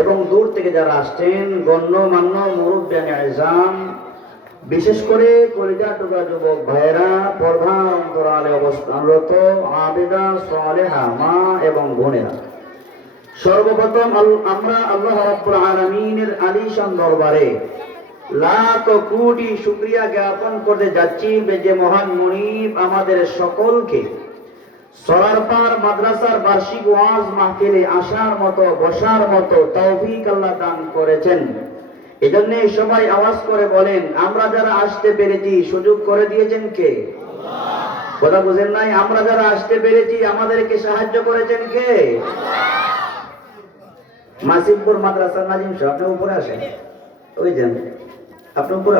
এবং দূর থেকে যারা আসছেন গণ্যমান্য মুরব্বিয়ানে আযম, বিশেষ করে কলিজা টুকরা যুবক ভাইয়েরা, পর্দা অন্তরালে অবস্থানরত আবিদা সালেহা মা এবং বোনেরা, সর্বপ্রথম আমরা আল্লাহ রাব্বুল আলামিনের আলিশান দরবারে লাখ কোটি শুকরিয়া জ্ঞাপন করতে যাচ্ছি যে মহান মুনিব আমাদের সকলকে সরারপাড় মাদ্রাসার বার্ষিক ওয়াজ মাহফিলে আসার মতো বসার মতো তৌফিক আল্লাহ দান করেছেন। এজন্য সবাই আওয়াজ করে বলেন, আমরা যারা আসতে পেরেছি সুযোগ করে দিয়েছেন কে? কথা বুঝেন নাই? আমরা যারা আসতে পেরেছি আমাদেরকে সাহায্য করেছেন কে? মাসিমপুর মাদ্রাসার নাজিম সাহেব, আপনি উপরে আসেন, ওই যান, আপনি উপরে।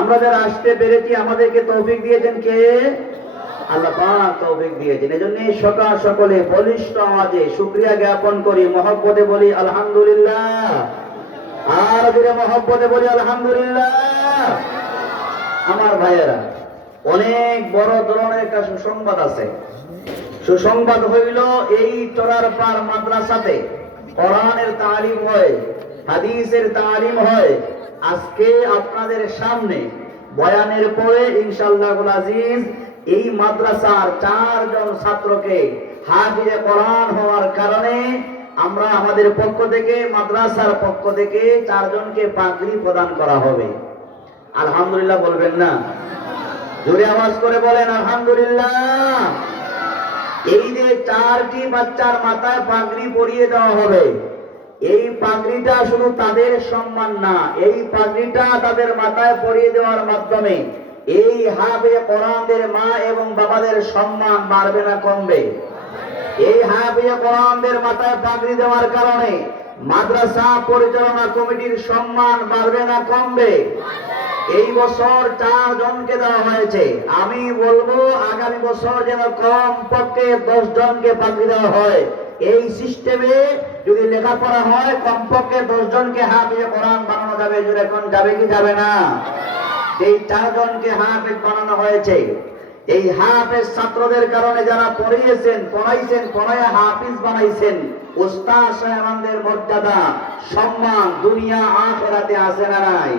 আমরা যারা আসতে পেরেছি আমাদেরকে তৌফিক দিয়েছেন কে? আল্লাহ পাক তৌফিক দিয়েছেন। এজন্য সকলে বলিষ্ঠ আওয়াজে শুকরিয়া জ্ঞাপন করি, মহব্বতে বলি আলহামদুলিল্লাহ। আর জোরে মহব্বতে বলি আলহামদুলিল্লাহ। আমার ভাইয়েরা, অনেক বড় ধরনের একটা সুসংবাদ আছে। সুসংবাদ হইল, এই চরারপাড় মাদ্রাসাতে কোরআনের তালিম হয়, হাদিসের তালিম হয়। আজকে আপনাদের সামনে বয়ানের পরে ইনশাআল্লাহুল আজিজ এই মাদ্রাসার 4 জন ছাত্রকে হাফিজে কোরআন হওয়ার কারণে আমরা আমাদের পক্ষ থেকে, মাদ্রাসার পক্ষ থেকে 4 জনকে পাগড়ি প্রদান করা হবে। আলহামদুলিল্লাহ বলবেন না? জোরে আওয়াজ করে বলেন আলহামদুলিল্লাহ। এই যে 4টি বাচ্চার মাথায় পাগড়ি পরিয়ে দেওয়া হবে, এই পাগড়িটা শুধু তাদের সম্মান না, এই পাগড়িটা তাদের মাথায় পরিয়ে দেওয়ার মাধ্যমে এই হাফেজে কোরআনদের মা এবং বাবাদের সম্মান বাড়বে না কমবে? এই হাফেজে কোরআনদের মাথায় পাগড়ি দেওয়ার কারণে মাদ্রাসা পরিচালনা কমিটির সম্মান বাড়বে না কমবে? এই বছর 4 জনকে দেওয়া হয়েছে, আমি বলবো আগামী বছর যেন কমপক্ষে 10 জনকে পাগড়ি দেওয়া হয়। এই সিস্টেমে যদি লেখাপড়া হয় কমপক্ষে 10 জনকে হাফেজে কোরআন বানানো যাবে। এখন যাবে কি যাবে না? এই 4 জনকে হাফেজ বানানো হয়েছে। এই হাফেজ ছাত্রদের কারণে যারা পড়িয়েছেন, পড়াইছেন, পড়ায়া হাফিজ বানাইছেন, উস্তাদ সাহেবদের মর্যাদা সম্মান দুনিয়া আখিরাতে আছে না নাই?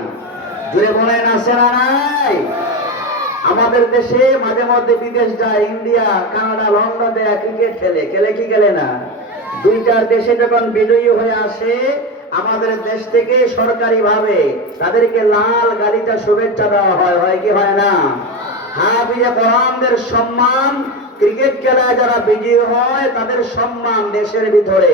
জুড়ে বলেন আছে না নাই? আমাদের দেশে মাঝে মধ্যে বিদেশ যায়, ইন্ডিয়া, কানাডা, লন্ডনে ক্রিকেট খেলে কি খেলে না? 2টার দেশে যখন বিজয়ী হয়ে আসে, আমাদের দেশ থেকে সরকারি ভাবে তাদেরকে লাল গালিচা শুভেচ্ছা দেওয়া হয়, হয় কি হয় না? হাফিজে কোরআনদের সম্মান, ক্রিকেট খেলায় যারা বিজয়ী হয় তাদের সম্মান দেশের ভিতরে,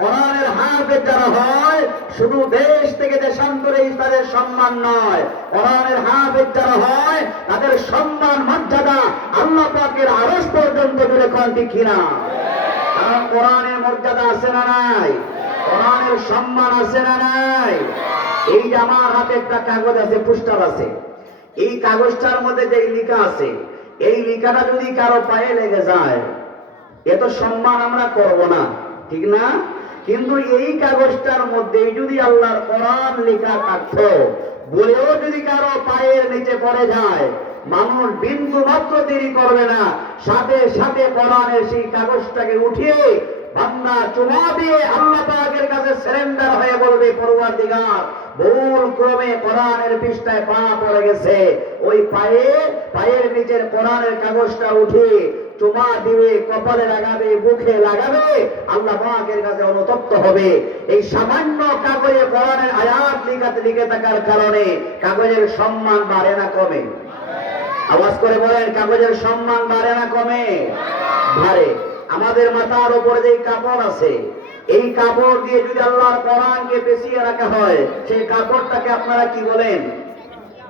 কোরআনের হাফেজ যারা হয় শুধু দেশ থেকে দেশান্তরে তাদের সম্মান নয়, কোরআনের হাফেজ যারা হয় তাদের সম্মান মর্যাদা আল্লাহ পাকের আরশ পর্যন্ত জুড়ে কোনটি কিনা? কারণ কোরআনের মর্যাদা আছে না নাই? কোরআনের সম্মান আছে না নাই? এই যে আমার হাতে একটা কাগজ আছে, পুস্টার আছে, এই কাগজটার মধ্যে যে লেখা আছে, এই লেখাটা যদি কারো পায়ে লেগে যায় এত সম্মান আমরা করব না, ঠিক না? কিন্তু এই কাগজটার মধ্যে যদি আল্লাহর কোরআন লেখা থাকতো, বলেও যদি কারো পায়ের নিচে পড়ে যায়, মানুষ বিন্দু মাত্র দেরি করবে না, সাথে সাথে কোরআনের সেই কাগজটাকে উঠিয়ে বান্দা চুমা দিয়ে আল্লাহ পাকের কাছে সারেন্ডার হয়ে বলবে, পরওয়ারদিগার, ভুল ক্রমে কোরআনের পৃষ্ঠায় পা পড়ে গেছে, ওই পায়ের নিচের কোরআনের কাগজটা উঠিয়ে চুমা দিবে, কপালে লাগাবে, মুখে লাগাবে, আল্লাহ পাকের কাছে অনুতপ্ত হবে। এই সামান্য কাগজে কোরআনের আয়াত লিখে থাকার কারণে কাগজের সম্মান বাড়ে না কমে? আওয়াজ করে বলেন, কাগজের সম্মান বাড়ে না কমে? বাড়ে। আমাদের মাথার উপরে যে কাপড় আছে, এই কাপড় দিয়ে যদি আল্লাহর কোরআনকে পেঁচিয়ে রাখা হয়, সেই কাপড়টাকে আপনারা কি বলেন?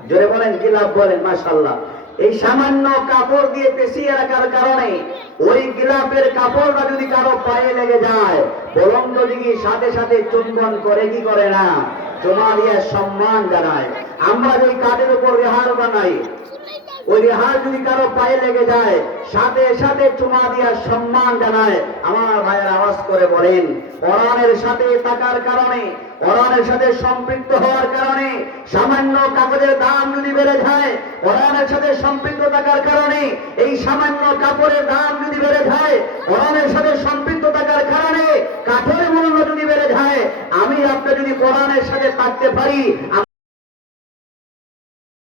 জোরে বলেন, গিলাফ বলেন। মাশাআল্লাহ। এই সামান্য কাপড় দিয়ে পেঁচিয়ে রাখার কারণে ওই গিলাফের কাপড়টা যদি কারো পায়ে লেগে যায়, বরং যদি সাথে সাথে চুম্বন করে কি করে না? চুমা দিয়ে সম্মান জানায়। আমরা যে কাঠের উপর রেহার বানাই, ওই রেহার যদি কারো পায়ে লেগে যায়, সাথে সাথে চুমা দিয়া সম্মান জানায়। আমার ভাইয়ের আওয়াজ করে বলেন, কোরআনের সাথে থাকার কারণে, কোরআনের সাথে সম্পৃক্ত হওয়ার কারণে সামান্য কাগজের দাম যদি বেড়ে যায়, কোরআনের সাথে সম্পৃক্ত থাকার কারণে এই সামান্য কাপড়ের দাম যদি বেড়ে যায়, কোরআনের সাথে সম্পৃক্ত থাকার আমি আপনি যদি কোরআনের সাথে থাকতে পারি